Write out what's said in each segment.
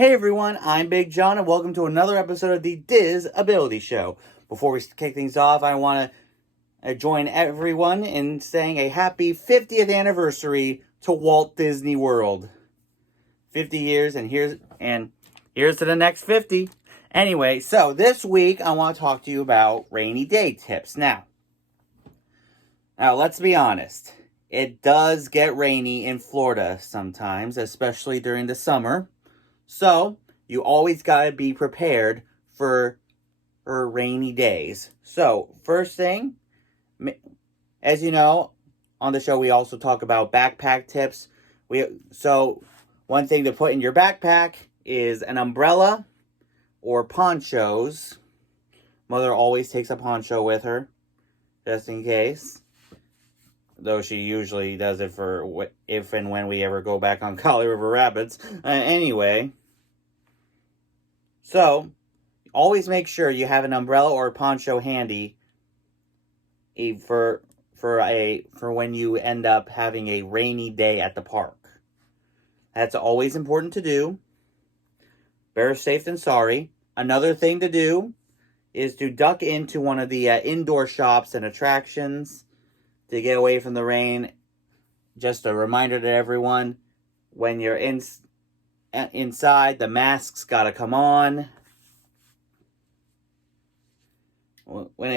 Hey everyone, I'm Big John and welcome to another episode of the Diz Ability Show. Before we kick things off, I want to join everyone in saying a happy 50th anniversary to Walt Disney World. 50 years and here's to the next 50. Anyway, so this week I want to talk to you about rainy day tips. Now let's be honest. It does get rainy in Florida sometimes, especially during the summer. So, you always got to be prepared for rainy days. So, first thing, as you know, on the show we also talk about backpack tips. One thing to put in your backpack is an umbrella or ponchos. Mother always takes a poncho with her, just in case. Though she usually does it for if and when we ever go back on Kali River Rapids. Anyway. So, always make sure you have an umbrella or a poncho handy for when you end up having a rainy day at the park. That's always important to do. Better safe than sorry. Another thing to do is to duck into one of the indoor shops and attractions to get away from the rain. Just a reminder to everyone, when you're inside, the masks gotta come on. But when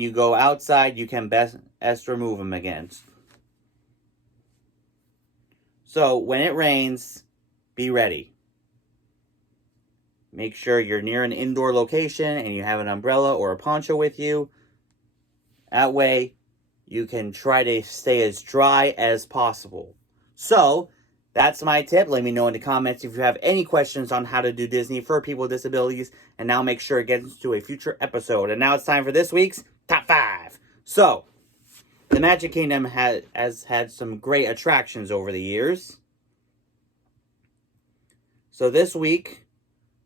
you go outside, you can best remove them again. So when it rains, be ready. Make sure you're near an indoor location and you have an umbrella or a poncho with you. That way, you can try to stay as dry as possible. So, that's my tip. Let me know in the comments if you have any questions on how to do Disney for people with disabilities. And now make sure it gets to a future episode. And now it's time for this week's Top 5. So, the Magic Kingdom has had some great attractions over the years. So this week,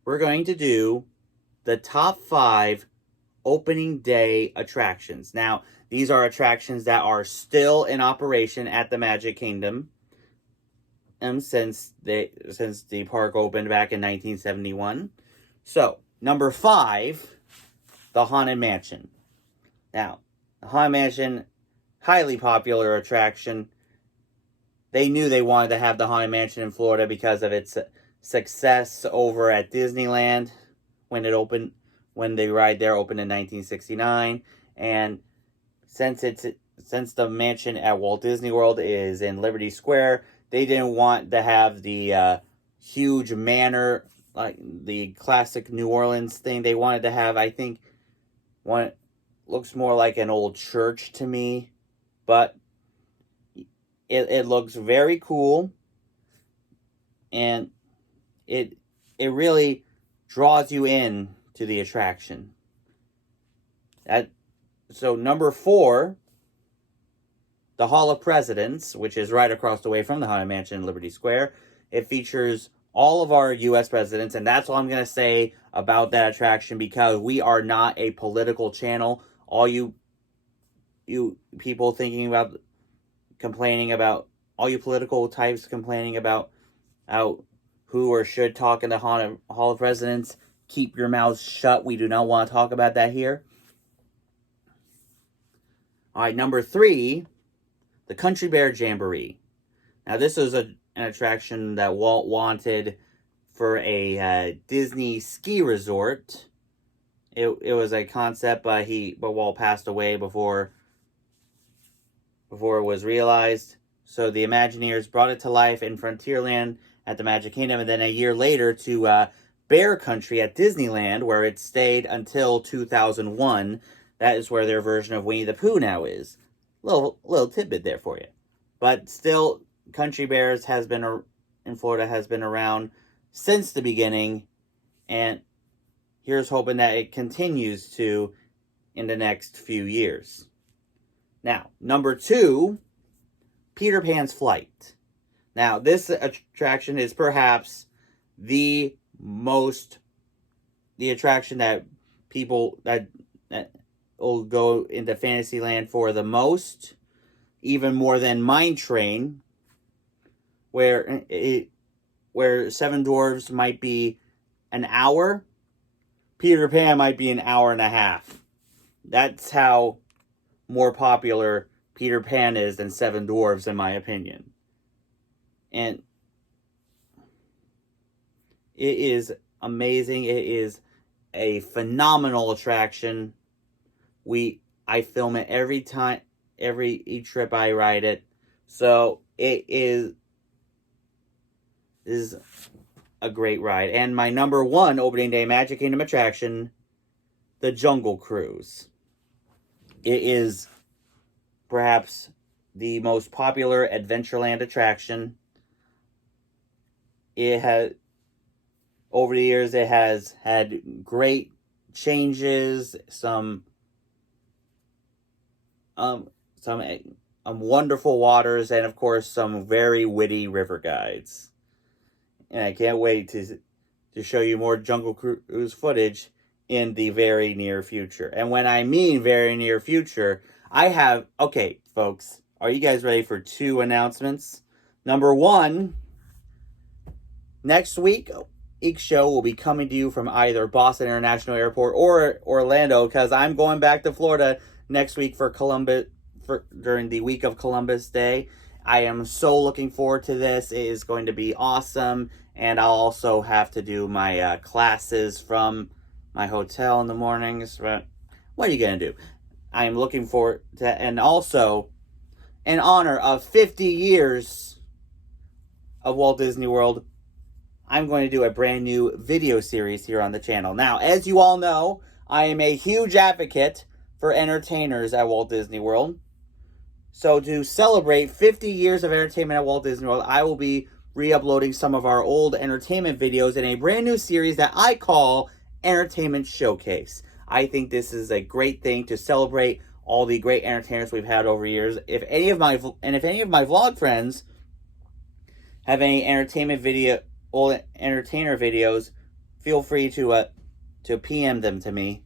we're going to do the top 5 opening day attractions. Now, these are attractions that are still in operation at the Magic Kingdom. Since the park opened back in 1971. So, number 5, the Haunted Mansion. Now, the Haunted Mansion, highly popular attraction. They knew they wanted to have the Haunted Mansion in Florida because of its success over at Disneyland when the ride there opened in 1969. And since the mansion at Walt Disney World is in Liberty Square, they didn't want to have the huge manor, like the classic New Orleans thing. They wanted to have, I think, one looks more like an old church to me, but it looks very cool, and it really draws you in to the attraction. So number 4. The Hall of Presidents, which is right across the way from the Haunted Mansion in Liberty Square. It features all of our U.S. presidents, and that's all I'm going to say about that attraction because we are not a political channel. All you people all you political types complaining about who or should talk in the Hall of Presidents, keep your mouths shut. We do not want to talk about that here. All right, number 3. The Country Bear Jamboree. Now, this is an attraction that Walt wanted for a Disney ski resort. It was a concept, but Walt passed away before it was realized. So the Imagineers brought it to life in Frontierland at the Magic Kingdom, and then a year later to Bear Country at Disneyland, where it stayed until 2001. That is where their version of Winnie the Pooh now is. Little tidbit there for you. But still, Country Bears in Florida has been around since the beginning, and here's hoping that it continues to in the next few years. Now, number 2, Peter Pan's Flight. Now, this attraction is perhaps the attraction that people that will go into Fantasyland for the most, even more than Mine Train, where where Seven Dwarfs might be an hour, Peter Pan might be an hour and a half. That's how more popular Peter Pan is than Seven Dwarfs, in my opinion. And it is amazing. It is a phenomenal attraction. I film it every time, each trip I ride it. So it is a great ride. And my number one opening day Magic Kingdom attraction, the Jungle Cruise. It is perhaps the most popular Adventureland attraction. It has, over the years, it has had great changes, some wonderful waters, and of course some very witty river guides. And I can't wait to show you more Jungle Cruise footage in the very near future. And when I mean very near future, okay, folks, are you guys ready for 2 announcements? Number 1, next week, each show will be coming to you from either Boston International Airport or Orlando, because I'm going back to Florida next week during the week of Columbus Day. I am so looking forward to this. It is going to be awesome. And I'll also have to do my classes from my hotel in the mornings. But what are you going to do? I am looking forward to, and also in honor of 50 years of Walt Disney World, I'm going to do a brand new video series here on the channel. Now, as you all know, I am a huge advocate for entertainers at Walt Disney World. So to celebrate 50 years of entertainment at Walt Disney World, I will be re-uploading some of our old entertainment videos in a brand new series that I call Entertainment Showcase. I think this is a great thing to celebrate all the great entertainers we've had over years. If any of my vlog friends have any old entertainer videos, feel free to PM them to me.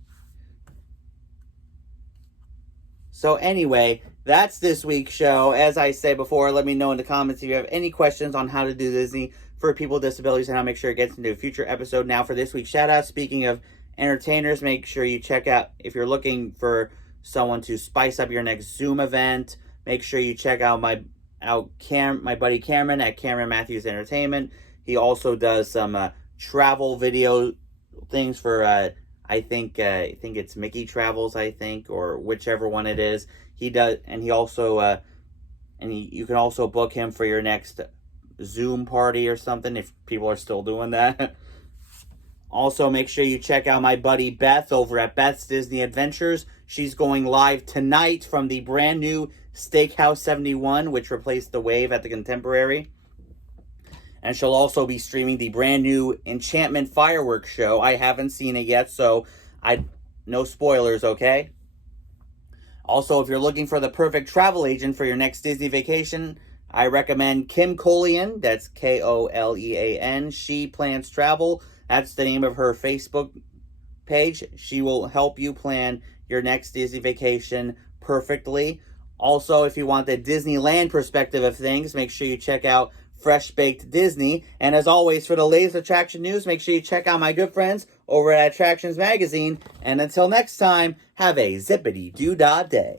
So anyway, that's this week's show. As I said before, let me know in the comments if you have any questions on how to do Disney for people with disabilities, and I'll make sure it gets into a future episode. Now for this week's shout out, speaking of entertainers, make sure you check out, if you're looking for someone to spice up your next Zoom event, make sure you check out my buddy Cameron at Cameron Matthews Entertainment. He also does some travel video things for I think it's Mickey Travels, or whichever one it is. He does, and he also you can also book him for your next Zoom party or something if people are still doing that. Also, make sure you check out my buddy Beth over at Beth's Disney Adventures. She's going live tonight from the brand new Steakhouse 71, which replaced the Wave at the Contemporary. And she'll also be streaming the brand new Enchantment Fireworks show. I haven't seen it yet, so no spoilers, okay? Also, if you're looking for the perfect travel agent for your next Disney vacation, I recommend Kim Colean. That's Kolean. She Plans Travel. That's the name of her Facebook page. She will help you plan your next Disney vacation perfectly. Also, if you want the Disneyland perspective of things, make sure you check out Fresh Baked Disney. And as always, for the latest attraction news, make sure you check out my good friends over at Attractions Magazine. And until next time, have a zippity-doo-dah day.